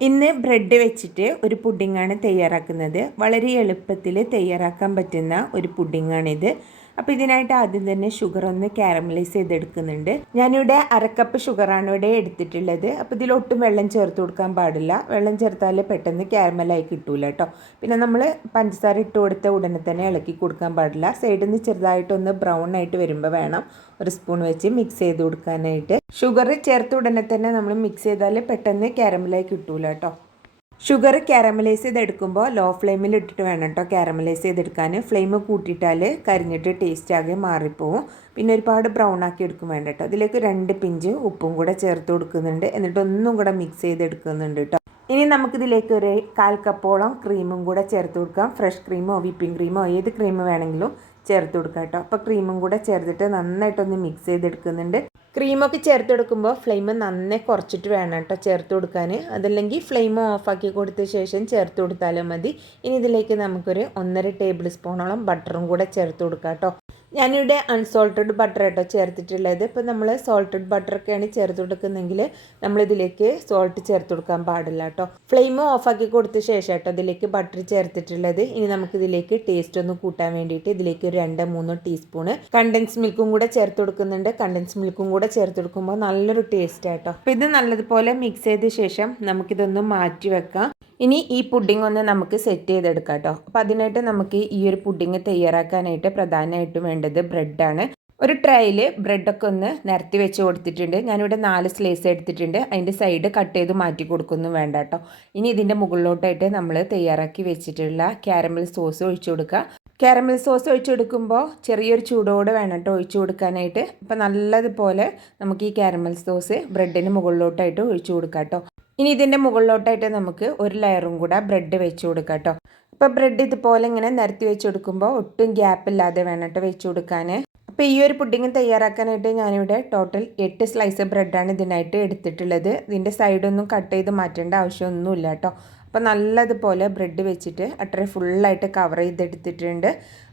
ഇന്ന് ബ്രെഡ് വെച്ചിട്ട് ഒരു പുഡിങ്ങാണ് തയ്യാറാക്കുന്നത്. വളരെ എളുപ്പത്തിൽ തയ്യാറാക്കാൻ പറ്റുന്ന ഒരു പുഡിങ്ങാണിത്. അപ്പോൾ ഇതിനായിട്ട് ആദ്യം തന്നെ ഷുഗർ ഒന്ന് കാരമലൈസ് ചെയ്തെടുക്കുന്നുണ്ട്. ഞാനിവിടെ അരക്കപ്പ് ഷുഗറാണ് ഇവിടെ എടുത്തിട്ടുള്ളത്. അപ്പോൾ ഇതിലൊട്ടും വെള്ളം ചേർത്ത് കൊടുക്കാൻ പാടില്ല. വെള്ളം ചേർത്താൽ പെട്ടെന്ന് കാരമലായി കിട്ടൂല കേട്ടോ പിന്നെ നമ്മൾ പഞ്ചസാര ഇട്ട് കൊടുത്ത ഉടനെ തന്നെ ഇളക്കി കൊടുക്കാൻ പാടില്ല. സൈഡിൽ നിന്ന് ചെറുതായിട്ടൊന്ന് ബ്രൗൺ ആയിട്ട് വരുമ്പോൾ വേണം ഒരു സ്പൂൺ വെച്ച് മിക്സ് ചെയ്ത് കൊടുക്കാനായിട്ട്. ഷുഗർ ചേർത്ത് ഉടനെ തന്നെ നമ്മൾ മിക്സ് ചെയ്താൽ പെട്ടെന്ന് കാരമലായി കിട്ടൂല കേട്ടോ ഷുഗർ കാരമലൈസ് ചെയ്തെടുക്കുമ്പോൾ ലോ ഫ്ലെയിമിൽ ഇട്ടിട്ട് വേണം കേട്ടോ കാരമലൈസ് ചെയ്തെടുക്കാൻ. ഫ്ലെയിം കൂട്ടിയിട്ടാൽ കരിഞ്ഞിട്ട് ടേസ്റ്റ് ആകെ മാറിപ്പോവും. പിന്നെ ഒരുപാട് ബ്രൗൺ ആക്കി എടുക്കും വേണ്ട കേട്ടോ അതിലേക്ക് രണ്ട് പിഞ്ച് ഉപ്പും കൂടെ ചേർത്ത് കൊടുക്കുന്നുണ്ട്. എന്നിട്ട് ഒന്നും കൂടെ മിക്സ് ചെയ്തെടുക്കുന്നുണ്ട് കേട്ടോ ഇനി നമുക്കിതിലേക്ക് ഒരു കാൽ കപ്പോളം ക്രീമും കൂടെ ചേർത്ത് കൊടുക്കാം. ഫ്രഷ് ക്രീമോ വിപ്പിംഗ് ക്രീമോ ഏത് ക്രീം വേണമെങ്കിലും ചേർത്ത് കൊടുക്കാം കേട്ടോ അപ്പോൾ ക്രീമും കൂടെ ചേർത്തിട്ട് നന്നായിട്ടൊന്ന് മിക്സ് ചെയ്തെടുക്കുന്നുണ്ട്. ക്രീമൊക്കെ ചേർത്ത് കൊടുക്കുമ്പോൾ ഫ്ലെയിം നന്നേ കുറച്ചിട്ട് വേണം കേട്ടോ ചേർത്ത് കൊടുക്കാൻ അതല്ലെങ്കിൽ ഫ്ലെയിം ഓഫാക്കി കൊടുത്ത ശേഷം ചേർത്ത് കൊടുത്താലും മതി. ഇനി ഇതിലേക്ക് നമുക്കൊരു ഒന്നര ടേബിൾ സ്പൂണോളം ബട്ടറും കൂടെ ചേർത്ത് കൊടുക്കാം കേട്ടോ. ഞാനിവിടെ അൺസോൾട്ടഡ് ബട്ടർ കേട്ടോ ചേർത്തിട്ടുള്ളത്. ഇപ്പോൾ നമ്മൾ സോൾട്ടഡ് ബട്ടറൊക്കെയാണ് ചേർത്ത് കൊടുക്കുന്നതെങ്കിൽ നമ്മളിതിലേക്ക് സോൾട്ട് ചേർത്ത് കൊടുക്കാൻ പാടില്ല കേട്ടോ ഫ്ലെയിം ഓഫാക്കി കൊടുത്ത ശേഷം കേട്ടോ ഇതിലേക്ക് ബട്ടർ ചേർത്തിട്ടുള്ളത്. ഇനി നമുക്കിതിലേക്ക് ടേസ്റ്റ് ഒന്ന് കൂട്ടാൻ വേണ്ടിയിട്ട് ഇതിലേക്ക് ഒരു രണ്ട് മൂന്ന് ടീസ്പൂണ് കണ്ടൻസ് മിൽക്കും കൂടെ ചേർത്ത് കൊടുക്കുന്നുണ്ട്. കണ്ടൻസ് മിൽക്കും കൂടെ ചേർത്ത് കൊടുക്കുമ്പോൾ നല്ലൊരു ടേസ്റ്റ് ആട്ടോ. അപ്പോൾ ഇത് നല്ലതുപോലെ മിക്സ് ചെയ്ത ശേഷം നമുക്കിതൊന്ന് മാറ്റി വെക്കാം. ഇനി ഈ പുഡിംഗ് ഒന്ന് നമുക്ക് സെറ്റ് ചെയ്തെടുക്കാം കേട്ടോ അപ്പോൾ അതിനായിട്ട് നമുക്ക് ഈ ഒരു പുഡിംഗ് തയ്യാറാക്കാനായിട്ട് പ്രധാനമായിട്ടും വേണ്ടത് ബ്രെഡാണ് ഒരു ട്രേയിൽ ബ്രെഡൊക്കെ ഒന്ന് നിരത്തി വെച്ച് കൊടുത്തിട്ടുണ്ട്. ഞാനിവിടെ നാല് സ്ലൈസ് എടുത്തിട്ടുണ്ട്. അതിന്റെ സൈഡ് കട്ട് ചെയ്ത് മാറ്റി കൊടുക്കുന്നു വേണ്ട കേട്ടോ ഇനി ഇതിന്റെ മുകളിലോട്ടായിട്ട് നമ്മൾ തയ്യാറാക്കി വെച്ചിട്ടുള്ള ക്യാരമൽ സോസ് ഒഴിച്ചു കൊടുക്കുക. കാരമൽ സോസ് ഒഴിച്ചു കൊടുക്കുമ്പോൾ ചെറിയൊരു ചൂടോടെ വേണം കേട്ടോ ഒഴിച്ചു കൊടുക്കാനായിട്ട്. അപ്പോൾ നല്ലതുപോലെ നമുക്ക് ഈ കാരമൽ സോസ് ബ്രെഡിന് മുകളിലോട്ടായിട്ട് ഒഴിച്ചു കൊടുക്കാം കേട്ടോ ഇനി ഇതിന്റെ മുകളിലോട്ടായിട്ട് നമുക്ക് ഒരു ലെയറും കൂടെ ബ്രെഡ് വെച്ച് കൊടുക്കാം കേട്ടോ. അപ്പോൾ ബ്രെഡ് ഇതുപോലെ ഇങ്ങനെ നിരത്തി വെച്ച് കൊടുക്കുമ്പോൾ ഒട്ടും ഗ്യാപ്പ് ഇല്ലാതെ വേണം വെച്ച് കൊടുക്കാൻ അപ്പോൾ ഈ ഒരു പുഡിങ് തയ്യാറാക്കാനായിട്ട് ഞാനിവിടെ ടോട്ടൽ എട്ട് സ്ലൈസ് ബ്രെഡാണ് ഇതിനായിട്ട് എടുത്തിട്ടുള്ളത്. ഇതിന്റെ സൈഡൊന്നും കട്ട് ചെയ്ത് മാറ്റേണ്ട ആവശ്യമൊന്നുമില്ല കേട്ടോ. അപ്പോൾ നല്ലതുപോലെ ബ്രെഡ് വെച്ചിട്ട് അത്ര ഫുള്ളായിട്ട് കവർ ചെയ്തെടുത്തിട്ടുണ്ട്.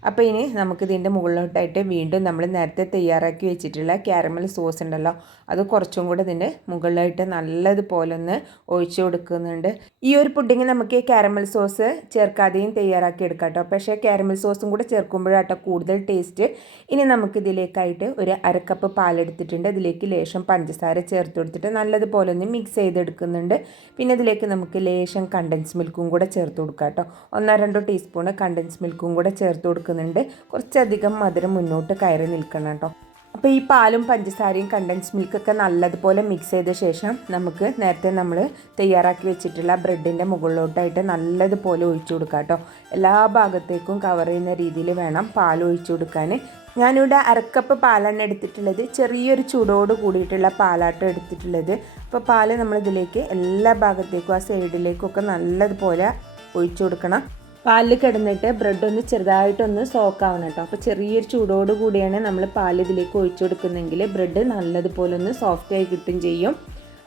അപ്പോൾ ഇനി നമുക്ക് ഇതിന്റെ മുകളിലോട്ടായിട്ട് വീണ്ടും നമ്മൾ നേരത്തെ തയ്യാറാക്കി വെച്ചിട്ടുള്ള ക്യാരമൽ സോസ് ഉണ്ടല്ലോ അത് കുറച്ചും കൂടെ ഇതിന്റെ മുകളിലായിട്ട് നല്ലതുപോലെ ഒന്ന് ഒഴിച്ചു കൊടുക്കുന്നുണ്ട്. ഈ ഒരു പുഡിങ് നമുക്ക് ക്യാരമൽ സോസ് ചേർക്കാതെയും തയ്യാറാക്കി എടുക്കാം കേട്ടോ. പക്ഷേ ക്യാരമൽ സോസും കൂടെ ചേർക്കുമ്പോഴാട്ടോ കൂടുതൽ ടേസ്റ്റ്. ഇനി നമുക്ക് ഇതിലേക്കായിട്ട് ഒരു അരക്കപ്പ് പാലെടുത്തിട്ടുണ്ട് അതിലേക്ക് ലേശം പഞ്ചസാര ചേർത്ത് കൊടുത്തിട്ട് നല്ലതുപോലെ ഒന്ന് മിക്സ് ചെയ്തെടുക്കുന്നുണ്ട്. പിന്നെ ഇതിലേക്ക് നമുക്ക് ലേശം കണ്ടൻസ് മിൽക്കും കൂടെ ചേർത്ത് കൊടുക്കുക കേട്ടോ. ഒന്നോ രണ്ടോ ടീസ്പൂണ് കണ്ടൻസ് മിൽക്കും കൂടെ ചേർത്ത് കൊടുക്കുന്നുണ്ട്. കുറച്ചധികം മധുരം മുന്നോട്ട് കയറി നിൽക്കണം കേട്ടോ. അപ്പോൾ ഈ പാലും പഞ്ചസാരയും കണ്ടൻസ് മിൽക്കൊക്കെ നല്ലതുപോലെ മിക്സ് ചെയ്ത ശേഷം നമുക്ക് നേരത്തെ നമ്മൾ തയ്യാറാക്കി വെച്ചിട്ടുള്ള ബ്രെഡിന്റെ മുകളിലോട്ടായിട്ട് നല്ലതുപോലെ ഒഴിച്ചു കൊടുക്കാം കേട്ടോ. എല്ലാ ഭാഗത്തേക്കും കവർ ചെയ്യുന്ന രീതിയിൽ വേണം പാൽ ഒഴിച്ചു കൊടുക്കാൻ ഞാനിവിടെ അരക്കപ്പ് പാലാണ് എടുത്തിട്ടുള്ളത്. ചെറിയൊരു ചൂടോട് കൂടിയിട്ടുള്ള പാലാട്ടം എടുത്തിട്ടുള്ളത്. അപ്പോൾ പാൽ നമ്മളിതിലേക്ക് എല്ലാ ഭാഗത്തേക്കും ആ സൈഡിലേക്കൊക്കെ നല്ലതുപോലെ ഒഴിച്ചു കൊടുക്കണം. പാലിൽ കിടന്നിട്ട് ബ്രെഡ് ഒന്ന് ചെറുതായിട്ടൊന്ന് സോക്കാവണം കേട്ടോ അപ്പോൾ ചെറിയൊരു ചൂടോട് കൂടിയാണ് നമ്മൾ പാൽ ഇതിലേക്ക് ഒഴിച്ചു കൊടുക്കുന്നതെങ്കിൽ ബ്രെഡ് നല്ലതുപോലെ ഒന്ന് സോഫ്റ്റായി കിട്ടും ചെയ്യും.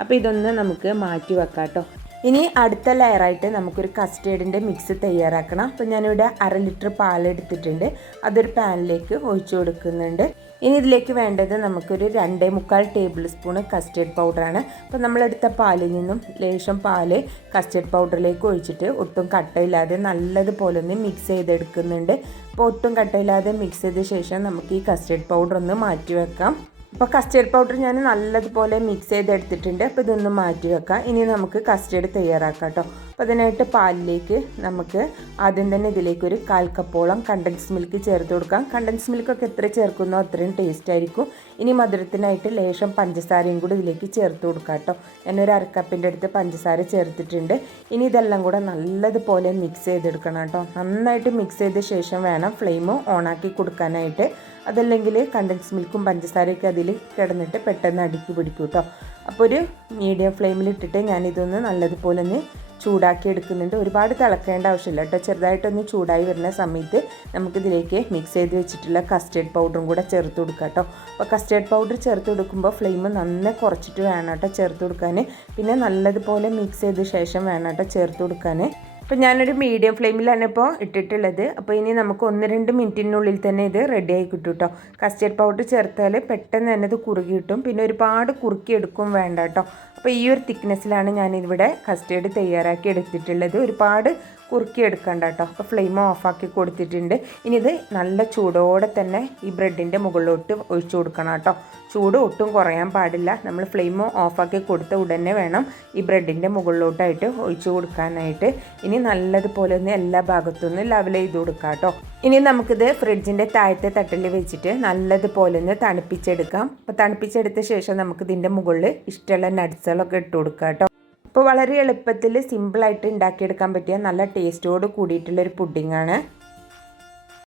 അപ്പോൾ ഇതൊന്ന് നമുക്ക് മാറ്റി വെക്കാം കേട്ടോ ഇനി അടുത്ത ലെയറായിട്ട് നമുക്കൊരു കസ്റ്റേർഡിന്റെ മിക്സ് തയ്യാറാക്കണം. അപ്പോൾ ഞാനിവിടെ അര ലിറ്റർ പാലെടുത്തിട്ടുണ്ട് അതൊരു പാനിലേക്ക് ഒഴിച്ചു കൊടുക്കുന്നുണ്ട്. ഇനി ഇതിലേക്ക് വേണ്ടത് നമുക്കൊരു രണ്ടേ മുക്കാൽ ടേബിൾ സ്പൂണ് കസ്റ്റേർഡ് പൗഡറാണ് അപ്പോൾ നമ്മളെടുത്ത പാലിൽ നിന്നും ലേശം പാൽ കസ്റ്റേർഡ് പൗഡറിലേക്ക് ഒഴിച്ചിട്ട് ഒട്ടും കട്ടയില്ലാതെ നല്ലതുപോലെ ഒന്ന് മിക്സ് ചെയ്തെടുക്കുന്നുണ്ട്. അപ്പോൾ ഒട്ടും കട്ടയില്ലാതെ മിക്സ് ചെയ്ത ശേഷം നമുക്ക് ഈ കസ്റ്റേർഡ് പൗഡർ ഒന്ന് മാറ്റി വെക്കാം. അപ്പോൾ കസ്റ്റേർഡ് പൗഡർ ഞാൻ നല്ലതുപോലെ മിക്സ് ചെയ്തെടുത്തിട്ടുണ്ട്. അപ്പോൾ ഇതൊന്ന് മാറ്റി വെക്കാം. ഇനി നമുക്ക് കസ്റ്റേർഡ് തയ്യാറാക്കാം കേട്ടോ. അപ്പോൾ അതിനായിട്ട് പാലിലേക്ക് നമുക്ക് ആദ്യം തന്നെ ഇതിലേക്ക് ഒരു കാൽ കപ്പോളം കണ്ടൻസ് മിൽക്ക് ചേർത്ത് കൊടുക്കാം. കണ്ടൻസ് മിൽക്കൊക്കെ എത്ര ചേർക്കുന്നോ അത്രയും ടേസ്റ്റ് ആയിരിക്കും. ഇനി മധുരത്തിനായിട്ട് ലേശം പഞ്ചസാരയും കൂടി ഇതിലേക്ക് ചേർത്ത് കൊടുക്കാം കേട്ടോ. ഞാനൊരു അരക്കപ്പിന്റെ അടുത്ത് പഞ്ചസാര ചേർത്തിട്ടുണ്ട്. ഇനി ഇതെല്ലാം കൂടെ നല്ലതുപോലെ മിക്സ് ചെയ്തെടുക്കണം കേട്ടോ. നന്നായിട്ട് മിക്സ് ചെയ്ത ശേഷം വേണം ഫ്ലെയിം ഓണാക്കി കൊടുക്കാനായിട്ട്. അതല്ലെങ്കിൽ കണ്ടൻസ് മിൽക്കും പഞ്ചസാരയൊക്കെ അതിൽ കിടന്നിട്ട് പെട്ടെന്ന് അടുക്കി പിടിക്കും കേട്ടോ. അപ്പോൾ ഒരു മീഡിയം ഫ്ലെയിമിൽ ഇട്ടിട്ട് ഞാനിതൊന്ന് നല്ലതുപോലെ ഒന്ന് ചൂടാക്കി എടുക്കുന്നുണ്ട് ഒരുപാട് തിളക്കേണ്ട ആവശ്യമില്ല കേട്ടോ. ചെറുതായിട്ടൊന്ന് ചൂടായി വരുന്ന സമയത്ത് നമുക്കിതിലേക്ക് മിക്സ് ചെയ്ത് വെച്ചിട്ടുള്ള കസ്റ്റേർഡ് പൗഡറും കൂടെ ചേർത്ത് കൊടുക്കുക കേട്ടോ. അപ്പോൾ കസ്റ്റേർഡ് പൗഡർ ചേർത്ത് കൊടുക്കുമ്പോൾ ഫ്ലെയിം നന്നേ കുറച്ചിട്ട് വേണം കേട്ടോ ചേർത്ത് കൊടുക്കാൻ. പിന്നെ നല്ലതുപോലെ മിക്സ് ചെയ്ത ശേഷം വേണം കേട്ടോ ചേർത്ത് കൊടുക്കാൻ. അപ്പോൾ ഞാനൊരു മീഡിയം ഫ്ലെയിമിലാണ് ഇപ്പോൾ ഇട്ടിട്ടുള്ളത്. അപ്പോൾ ഇനി നമുക്ക് ഒന്ന് രണ്ട് മിനിറ്റിനുള്ളിൽ തന്നെ ഇത് റെഡി ആയി കിട്ടും കേട്ടോ കസ്റ്റർഡ് പൗഡർ ചേർത്താൽ പെട്ടെന്ന് തന്നെ ഇത് കുറുകി കിട്ടും. പിന്നെ ഒരുപാട് കുറുക്കി എടുക്കും വേണ്ട കേട്ടോ അപ്പോൾ ഈ ഒരു തിക്നെസ്സിലാണ് ഞാനിവിടെ കസ്റ്റേർഡ് തയ്യാറാക്കി എടുത്തിട്ടുള്ളത്. ഒരുപാട് കുറുക്കി എടുക്കണ്ട കേട്ടോ അപ്പോൾ ഫ്ലെയിം ഓഫാക്കി കൊടുത്തിട്ടുണ്ട്. ഇനി ഇത് നല്ല ചൂടോടെ തന്നെ ഈ ബ്രെഡിന്റെ മുകളിലോട്ട് ഒഴിച്ചു കൊടുക്കണം കേട്ടോ ചൂട് ഒട്ടും കുറയാൻ പാടില്ല. നമ്മൾ ഫ്ലെയിം ഓഫാക്കി കൊടുത്ത ഉടനെ വേണം ഈ ബ്രെഡിന്റെ മുകളിലോട്ടായിട്ട് ഒഴിച്ചു കൊടുക്കാനായിട്ട്. ഇനി നല്ലതുപോലെ ഒന്ന് എല്ലാ ഭാഗത്തും ഒന്ന് ലെവൽ ചെയ്ത് കൊടുക്കാം കേട്ടോ ഇനി നമുക്കിത് ഫ്രിഡ്ജിന്റെ താഴത്തെ തട്ടിൽ വെച്ചിട്ട് നല്ലതുപോലെ ഒന്ന് തണുപ്പിച്ചെടുക്കാം. അപ്പോൾ തണുപ്പിച്ചെടുത്ത ശേഷം നമുക്ക് ഇതിന്റെ മുകളിൽ ഇഷ്ടമുള്ള നട്ട്സുകളൊക്കെ ഇട്ട് കൊടുക്കാം കേട്ടോ അപ്പോൾ വളരെ എളുപ്പത്തിൽ സിമ്പിളായിട്ട് ഉണ്ടാക്കിയെടുക്കാൻ പറ്റിയ നല്ല ടേസ്റ്റോട് കൂടിയിട്ടുള്ളൊരു പുഡിങ്ങാണ്